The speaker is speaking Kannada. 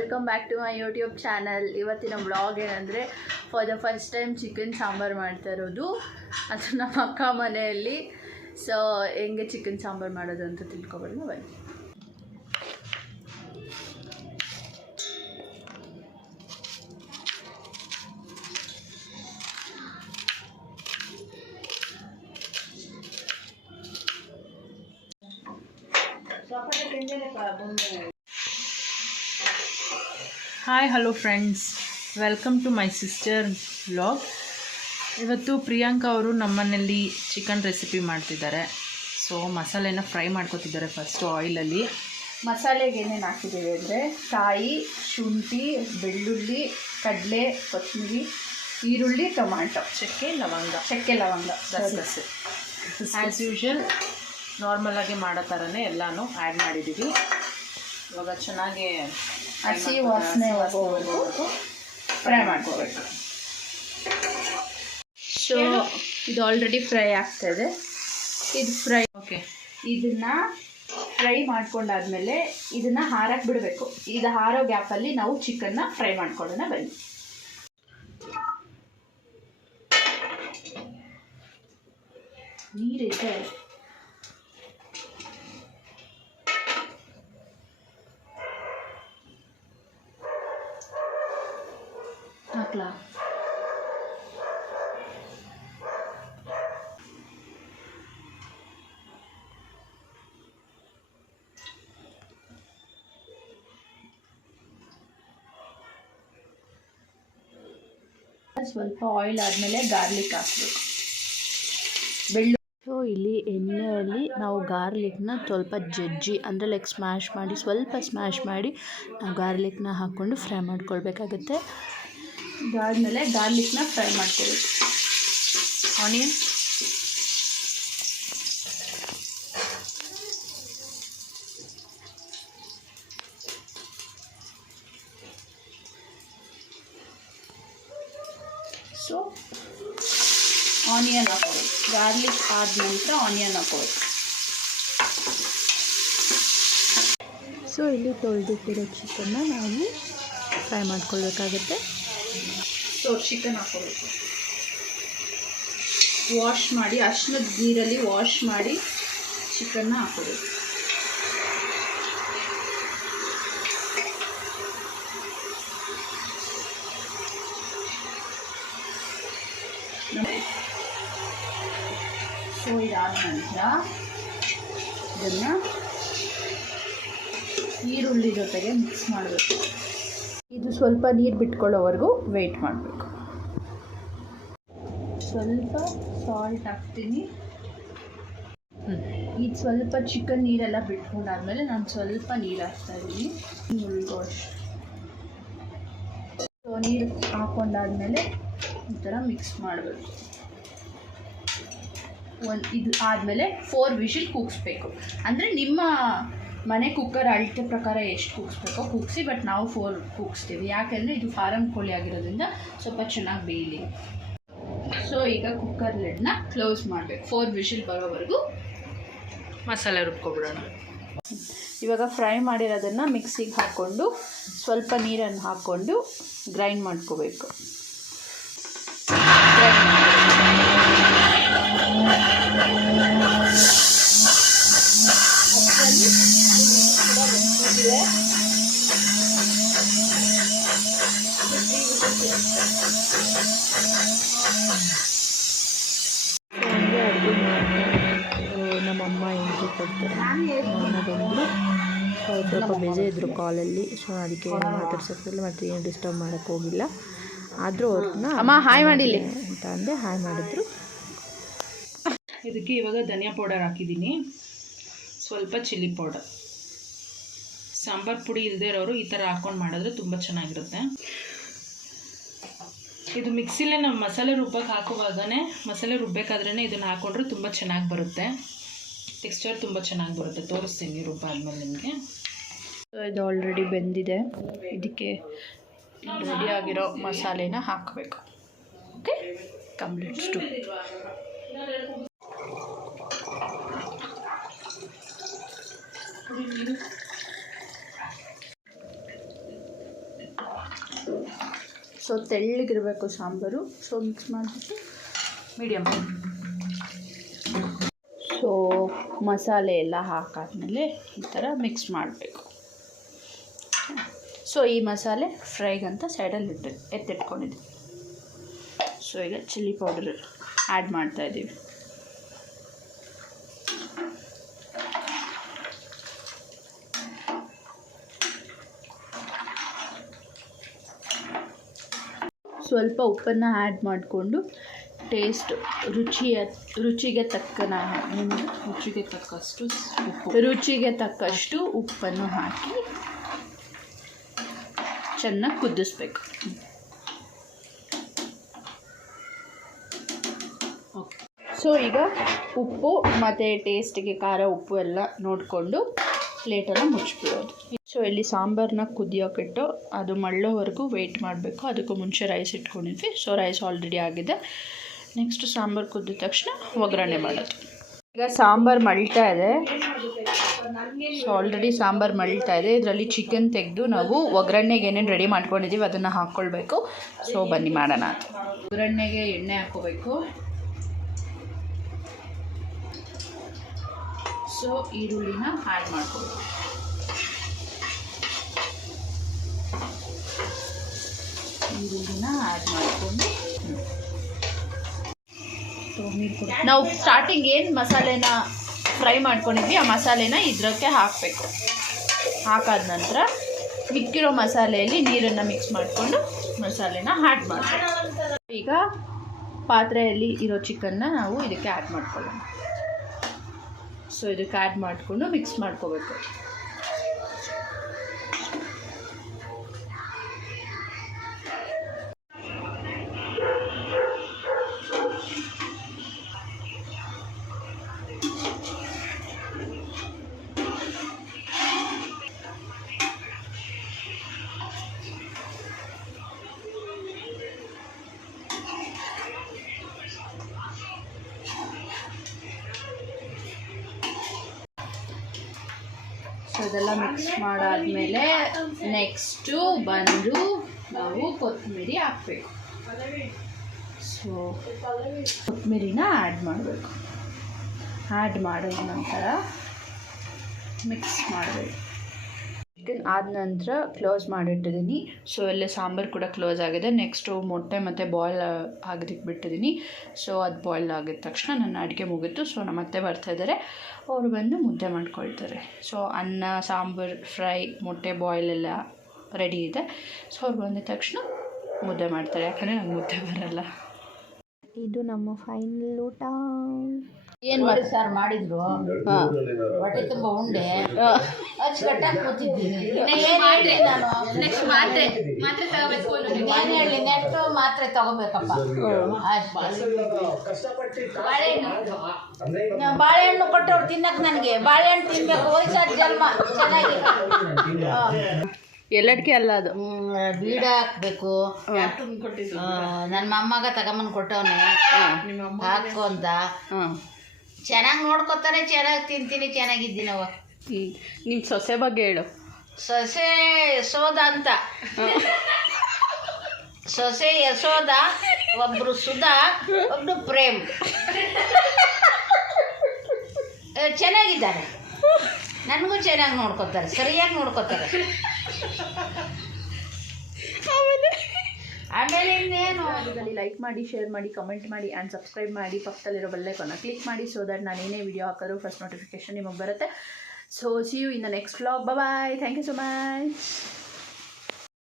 Welcome back to my YouTube channel. ಇವತ್ತಿನ ಬ್ಲಾಗ್ ಏನಂದರೆ for the first time chicken sambar ಮಾಡ್ತಾ ಇರೋದು. ಅದು ನಮ್ಮ ಅಕ್ಕ ಮನೆಯಲ್ಲಿ. ಸೊ ಹೆಂಗೆ ಚಿಕನ್ ಸಾಂಬಾರು ಮಾಡೋದು ಅಂತ ತಿಳ್ಕೊಬಾರ್ದು ಬನ್ನಿ. Hi hello friends, welcome to my sister vlog. ಇವತ್ತು ಪ್ರಿಯಾಂಕಾ ಅವರು ನಮ್ಮನೇಲಿ ಚಿಕನ್ ರೆಸಿಪಿ ಮಾಡ್ತಿದ್ದಾರೆ. ಸೊ ಮಸಾಲೆನ ಫ್ರೈ ಮಾಡ್ಕೊತಿದ್ದಾರೆ ಫಸ್ಟು ಆಯಿಲಲ್ಲಿ. ಮಸಾಲೆಗೆ ಏನೇನು ಹಾಕಿದ್ದೀವಿ ಅಂದರೆ ಕಾಯಿ, ಶುಂಠಿ, ಬೆಳ್ಳುಳ್ಳಿ, ಕಡಲೆ, ಕೊತ್ತಂಬರಿ, ಈರುಳ್ಳಿ, ಟೊಮ್ಯಾಟೊ, ಚಕ್ಕೆ ಲವಂಗ ಗಸಗಸೆ. ಆ್ಯಸ್ ಯೂಶುವಲ್ ನಾರ್ಮಲಾಗಿ ಮಾಡೋ ಥರನೇ ಎಲ್ಲನೂ ಆ್ಯಡ್ ಮಾಡಿದ್ದೀವಿ. ಇವಾಗ ಚೆನ್ನಾಗಿ ಹಸಿ ವಾಸನೆ ಹೋಗೋವರೆಗೂ ಫ್ರೈ ಮಾಡ್ಕೋಬೇಕು. ಸೊ ಇದು ಆಲ್ರೆಡಿ ಫ್ರೈ ಆಗ್ತಾಯಿದೆ. ಇದು ಫ್ರೈ ಇದನ್ನು ಫ್ರೈ ಮಾಡ್ಕೊಂಡಾದ್ಮೇಲೆ ಇದನ್ನು ಹಾರಕ್ಕೆ ಬಿಡಬೇಕು. ಇದು ಹಾರೋ ಗ್ಯಾಪಲ್ಲಿ ನಾವು ಚಿಕನ್ನ ಫ್ರೈ ಮಾಡ್ಕೊಳ್ಳೋಣ ಬನ್ನಿ. ನೀರಿದೆ, ಹಾಕ್ಲಾ? ಸ್ವಲ್ಪ ಆಯಿಲ್ ಆದಮೇಲೆ ಗಾರ್ಲಿಕ್ ಹಾಕಬೇಕು. ಸೊ ಇಲ್ಲಿ ಎಣ್ಣೆಯಲ್ಲಿ ನಾವು ಗಾರ್ಲಿಕ್ನ ಸ್ವಲ್ಪ ಜಜ್ಜಿ ಅಂದರೆ ಲೈಕ್ ಸ್ವಲ್ಪ ಸ್ಮ್ಯಾಶ್ ಮಾಡಿ ನಾವು ಗಾರ್ಲಿಕ್ನ ಹಾಕ್ಕೊಂಡು ಫ್ರೈ ಮಾಡ್ಕೊಳ್ಬೇಕಾಗುತ್ತೆ. ಇದಾದಮೇಲೆ ಗಾರ್ಲಿಕ್ನ ಫ್ರೈ ಮಾಡ್ಕೊಳ್ಬೇಕು. ಆನಿಯನ್, ಸೊ ಆನಿಯನ್ ಹಾಕೋಬೇಕು. ಗಾರ್ಲಿಕ್ ಆದ ನಂತರ ಆನಿಯನ್ ಹಾಕೋಬೇಕು. ಸೊ ಇಲ್ಲಿ ತೊಳೆದಿಟ್ಟಿರೋ ಚಿಕನ್ನ ನಾವು ಫ್ರೈ ಮಾಡ್ಕೊಳ್ಬೇಕಾಗುತ್ತೆ. ಸೊ ಚಿಕನ್ ಹಾಕೋಬೇಕು. ವಾಶ್ ಮಾಡಿ, ಅರ್ಶಿಣದ ನೀರಲ್ಲಿ ವಾಶ್ ಮಾಡಿ ಚಿಕನ್ನ ಹಾಕೋಬೇಕು. ಸೊ ಇದಾದ ನಂತರ ಇದನ್ನು ಈರುಳ್ಳಿ ಜೊತೆಗೆ ಮಿಕ್ಸ್ ಮಾಡಬೇಕು. ಇದು ಸ್ವಲ್ಪ ನೀರು ಬಿಟ್ಕೊಳ್ಳೋವರೆಗೂ ವೆಯ್ಟ್ ಮಾಡಬೇಕು. ಸ್ವಲ್ಪ ಸಾಲ್ಟ್ ಹಾಕ್ತೀನಿ. ಇದು ಸ್ವಲ್ಪ ಚಿಕನ್ ನೀರೆಲ್ಲ ಬಿಟ್ಕೊಂಡಾದ್ಮೇಲೆ ನಾನು ಸ್ವಲ್ಪ ನೀರು ಹಾಕ್ತಾಯಿದ್ದೀನಿ. ಸೊ ನೀರು ಹಾಕ್ಕೊಂಡಾದ್ಮೇಲೆ ಈ ಥರ ಮಿಕ್ಸ್ ಮಾಡಬೇಕು. ಇದು ಆದಮೇಲೆ 4 ವಿಷಿಲ್ ಕೂಗಿಸ್ಬೇಕು. ಅಂದರೆ ನಿಮ್ಮ ಮನೆ ಕುಕ್ಕರ್ ಅಳತೆ ಪ್ರಕಾರ ಎಷ್ಟು ಕೂಗಿಸ್ಬೇಕೋ ಕೂಗಿಸಿ, ಬಟ್ ನಾವು 4 ಕೂಗಿಸ್ತೀವಿ. ಯಾಕೆಂದರೆ ಇದು ಫಾರಮ್ ಕೋಳಿ ಆಗಿರೋದ್ರಿಂದ ಸ್ವಲ್ಪ ಚೆನ್ನಾಗಿ ಬೇಯಲಿ. ಸೊ ಈಗ ಕುಕ್ಕರ್ ಲಿಡ್ನ ಕ್ಲೋಸ್ ಮಾಡಬೇಕು. 4 ವಿಷಿಲ್ ಬರೋವರೆಗೂ ಮಸಾಲೆ ರುಬ್ಕೊಬಿಡೋಣ. ಇವಾಗ ಫ್ರೈ ಮಾಡಿರೋದನ್ನು ಮಿಕ್ಸಿಗೆ ಹಾಕ್ಕೊಂಡು ಸ್ವಲ್ಪ ನೀರನ್ನು ಹಾಕ್ಕೊಂಡು ಗ್ರೈಂಡ್ ಮಾಡ್ಕೋಬೇಕು. ನಮ್ಮಮ್ಮ ಎಂಟ್ರಿ ಕೊಡ್ತಾರೆ. ನನ್ನ ಬಂದು ಸ್ವಲ್ಪ ಬಿಜಿ ಇದ್ದರು ಕಾಲಲ್ಲಿ. ಸೊ ಅದಕ್ಕೆ ಏನು ಮಾತಾಡ್ಸೋಕ್ಕಿಲ್ಲ ಮತ್ತು ಏನು ಡಿಸ್ಟರ್ಬ್ ಮಾಡೋಕ್ಕೆ ಹೋಗಿಲ್ಲ. ಆದರೂ ಅವ್ರನ್ನ ಅಮ್ಮ ಹಾಯ್ ಮಾಡಿಲ್ಲ ಅಂತ ಅಂದೆ ಹಾಯ್ ಮಾಡಿದ್ರು. ಇದಕ್ಕೆ ಇವಾಗ ಧನಿಯಾ ಪೌಡರ್ ಹಾಕಿದ್ದೀನಿ, ಸ್ವಲ್ಪ ಚಿಲ್ಲಿ ಪೌಡರ್. ಸಾಂಬಾರು ಪುಡಿ ಇಲ್ಲದೆ ಇರೋರು ಈ ಥರ ಹಾಕ್ಕೊಂಡು ಮಾಡಿದ್ರೆ ತುಂಬ ಚೆನ್ನಾಗಿರುತ್ತೆ. ಇದು ಮಿಕ್ಸಿಲೇ ನಮ್ಮ ಮಸಾಲೆ ರುಬ್ಬಕ್ಕೆ ಹಾಕುವಾಗನೇ, ಮಸಾಲೆ ರುಬ್ಬಬೇಕಾದ್ರೇ ಇದನ್ನು ಹಾಕ್ಕೊಂಡ್ರೆ ತುಂಬ ಚೆನ್ನಾಗಿ ಬರುತ್ತೆ. ಟೆಕ್ಸ್ಚರ್ ತುಂಬ ಚೆನ್ನಾಗಿ ಬರುತ್ತೆ. ತೋರಿಸ್ತೀನಿ ರುಬ್ಬಾದ್ಮೇಲೆ ನಿಮಗೆ. ಇದು ಆಲ್ರೆಡಿ ಬೆಂದಿದೆ. ಇದಕ್ಕೆ ರೆಡಿಯಾಗಿರೋ ಮಸಾಲೆನ ಹಾಕಬೇಕು. ಓಕೆ, ಕಂಪ್ಲೀಟ್ ಟು ಸೊ ತೆಳ್ಳಗಿರಬೇಕು ಸಾಂಬಾರು. ಸೊ ಮಿಕ್ಸ್ ಮಾಡಿಬಿಟ್ಟು ಮೀಡಿಯಮ್. ಸೊ ಮಸಾಲೆ ಎಲ್ಲ ಹಾಕಾದ್ಮೇಲೆ ಈ ಥರ ಮಿಕ್ಸ್ ಮಾಡಬೇಕು. ಸೊ ಈ ಮಸಾಲೆ ಫ್ರೈಗಂತ ಸೈಡಲ್ಲಿ ಎತ್ತಿಟ್ಕೊಂಡಿದ್ವಿ. ಸೊ ಈಗ ಚಿಲ್ಲಿ ಪೌಡರ್ ಆ್ಯಡ್ ಮಾಡ್ತಾಯಿದ್ದೀವಿ. ಸ್ವಲ್ಪ ಉಪ್ಪನ್ನು ಆ್ಯಡ್ ಮಾಡಿಕೊಂಡು ಟೇಸ್ಟ್ ರುಚಿಗೆ ತಕ್ಕಷ್ಟು ಉಪ್ಪನ್ನು ಹಾಕಿ ಚೆನ್ನಾಗಿ ಕುದಿಸ್ಬೇಕು. ಓಕೆ. ಸೊ ಈಗ ಉಪ್ಪು ಮತ್ತು ಟೇಸ್ಟಿಗೆ ಖಾರ ಉಪ್ಪು ಎಲ್ಲ ನೋಡಿಕೊಂಡು ಪ್ಲೇಟನ್ನು ಮುಚ್ಚಿಬಿಡೋದು. ಸೊ ಇಲ್ಲಿ ಸಾಂಬಾರನ್ನ ಕುದಿಯೋಕ್ಕಿಟ್ಟು ಅದು ಮಳ್ಳೋವರೆಗೂ ವೆಯ್ಟ್ ಮಾಡಬೇಕು. ಅದಕ್ಕೂ ಮುಂಚೆ ರೈಸ್ ಇಟ್ಕೊಂಡಿದ್ವಿ. ಸೊ ರೈಸ್ ಆಲ್ರೆಡಿ ಆಗಿದೆ. ನೆಕ್ಸ್ಟ್ ಸಾಂಬಾರು ಕುದ್ದಿದ ತಕ್ಷಣ ಒಗ್ಗರಣೆ ಮಾಡೋದು. ಈಗ ಸಾಂಬಾರು ಮಳ್ತಾ ಇದೆ. ಸೊ ಆಲ್ರೆಡಿ ಸಾಂಬಾರು ಮಳ್ತಾ ಇದೆ. ಇದರಲ್ಲಿ ಚಿಕನ್ ತೆಗೆದು ನಾವು ಒಗ್ಗರಣೆಗೆ ಏನೇನು ರೆಡಿ ಮಾಡ್ಕೊಂಡಿದ್ದೀವಿ ಅದನ್ನು ಹಾಕ್ಕೊಳ್ಬೇಕು. ಸೊ ಬನ್ನಿ ಮಾಡೋಣ. ಒಗ್ಗರಣೆಗೆ ಎಣ್ಣೆ ಹಾಕ್ಕೋಬೇಕು. ಸೊ ಈರುಳ್ಳಿನ ಆ್ಯಡ್ ಮಾಡ್ಕೋಬೇಕು. ಈರುಳ್ಳಿನ ಆ್ಯಡ್ ಮಾಡಿಕೊಂಡು ನಾವು ಸ್ಟಾರ್ಟಿಂಗ್ ಏನು ಮಸಾಲೆನ ಫ್ರೈ ಮಾಡ್ಕೊಂಡಿದ್ವಿ ಆ ಮಸಾಲೆನ ಇದಕ್ಕೆ ಹಾಕಬೇಕು. ಹಾಕಾದ ನಂತರ ಮಿಕ್ಕಿರೋ ಮಸಾಲೆಯಲ್ಲಿ ನೀರನ್ನು ಮಿಕ್ಸ್ ಮಾಡಿಕೊಂಡು ಮಸಾಲೆನ ಆ್ಯಡ್ ಮಾಡಬೇಕು. ಈಗ ಪಾತ್ರೆಯಲ್ಲಿ ಇರೋ ಚಿಕನ್ನ ನಾವು ಇದಕ್ಕೆ ಆ್ಯಡ್ ಮಾಡ್ಕೊಳ್ಳೋಣ. ಸೊ ಇದಕ್ಕೆ ಆ್ಯಡ್ ಮಾಡಿಕೊಂಡು ಮಿಕ್ಸ್ ಮಾಡ್ಕೋಬೇಕು. ಸೊ ಇದೆಲ್ಲ ಮಿಕ್ಸ್ ಮಾಡಾದ್ಮೇಲೆ ನೆಕ್ಸ್ಟು ಬಂದು ನಾವು ಕೊತ್ತಂಬರಿ ಹಾಕಬೇಕು. ಸೊ ಕೊತ್ತಂಬರಿನ ಆ್ಯಡ್ ಮಾಡಬೇಕು. ಆ್ಯಡ್ ಮಾಡಿದ ನಂತರ ಮಿಕ್ಸ್ ಮಾಡಬೇಕು. ಚಿಕನ್ ಆದ ನಂತರ ಕ್ಲೋಸ್ ಮಾಡಿಟ್ಟಿದ್ದೀನಿ. ಸೊ ಇಲ್ಲಿ ಸಾಂಬಾರು ಕೂಡ ಕ್ಲೋಸ್ ಆಗಿದೆ. ನೆಕ್ಸ್ಟು ಮೊಟ್ಟೆ ಮತ್ತು ಬಾಯ್ಲ್ ಆಗೋದಕ್ಕೆ ಬಿಟ್ಟಿದ್ದೀನಿ. ಸೊ ಅದು ಬಾಯ್ಲ್ ಆಗಿದ ತಕ್ಷಣ ನನ್ನ ಅಡುಗೆ ಮುಗೀತು. ಸೊ ನಮ್ಮ ಅತ್ತೆ ಬರ್ತಾಯಿದ್ದಾರೆ, ಅವರು ಬಂದು ಮುದ್ದೆ ಮಾಡ್ಕೊಳ್ತಾರೆ. ಸೊ ಅನ್ನ, ಸಾಂಬಾರು, ಫ್ರೈ, ಮೊಟ್ಟೆ ಬಾಯ್ಲ್ ಎಲ್ಲ ರೆಡಿ ಇದೆ. ಸೊ ಅವ್ರು ಬಂದ ತಕ್ಷಣ ಮುದ್ದೆ ಮಾಡ್ತಾರೆ. ಯಾಕಂದರೆ ನಂಗೆ ಮುದ್ದೆ ಬರಲ್ಲ. ಇದು ನಮ್ಮ ಫೈನಲ್ ಊಟ. ಏನು ಮಾಡಿ ಸಾರು ಮಾಡಿದ್ರು, ಹೊಟ್ಟೆ ತುಂಬ ಉಂಡೆ ಅಚ್ಚುಕಟ್ಟಾಗಿ ಕೂತಿದ್ದೀನಿ. ನೆಕ್ಸ್ಟ್ ಮಾತ್ರೆ ತಗೋಬೇಕು. ಏನು ಹೇಳಿ, ನೆಕ್ಸ್ಟ್ ಮಾತ್ರೆ ತಗೋಬೇಕಪ್ಪ. ಬಾಳೆಹಣ್ಣು ಕೊಟ್ಟವ್ರು ತಿನ್ನಕ್ಕೆ ನನಗೆ ಬಾಳೆಹಣ್ಣು ತಿನ್ಬೇಕು. ವಯಸ್ಸಾದ ಜನ್ಮ ಚೆನ್ನಾಗಿ ಎಲ್ಲಡ್ಕೆ ಅಲ್ಲ ಅದು ಬೀಡ ಹಾಕ್ಬೇಕು. ನನ್ನ ಮೊಮ್ಮಗ ತಗೊಂಬಂದು ಕೊಟ್ಟವನು ಹಾಕು ಅಂತ. ಚೆನ್ನಾಗಿ ನೋಡ್ಕೊತಾನೆ, ಚೆನ್ನಾಗಿ ತಿಂತೀನಿ, ಚೆನ್ನಾಗಿದ್ದೀನವ. ನಿಮ್ಮ ಸೊಸೆ ಬಗ್ಗೆ ಹೇಳು. ಸೊಸೆ ಯಶೋದ ಅಂತ. ಸೊಸೆ ಯಶೋದ, ಒಬ್ಬರು ಸುಧಾ, ಒಬ್ಬರು ಪ್ರೇಮ್. ಚೆನ್ನಾಗಿದ್ದಾರೆ, ನನಗೂ ಚೆನ್ನಾಗಿ ನೋಡ್ಕೊತಾರೆ, ಸರಿಯಾಗಿ ನೋಡ್ಕೊತಾರೆ. ಆಮೇಲೆ ಇನ್ನೇನು, ಲೈಕ್ ಮಾಡಿ, ಶೇರ್ ಮಾಡಿ, ಕಮೆಂಟ್ ಮಾಡಿ ಆ್ಯಂಡ್ ಸಬ್ಸ್ಕ್ರೈಬ್ ಮಾಡಿ. ಪಕ್ಕದಲ್ಲಿರೋ ಬೆಲ್ಲೈಕನ್ನ ಕ್ಲಿಕ್ ಮಾಡಿ. ಸೊ ದಟ್ ನಾನು ಏನೇ ವಿಡಿಯೋ ಹಾಕೋದು ಫಸ್ಟ್ ನೋಟಿಫಿಕೇಶನ್ ನಿಮಗೆ ಬರುತ್ತೆ. So see you in the next vlog. Bye. Thank you so much.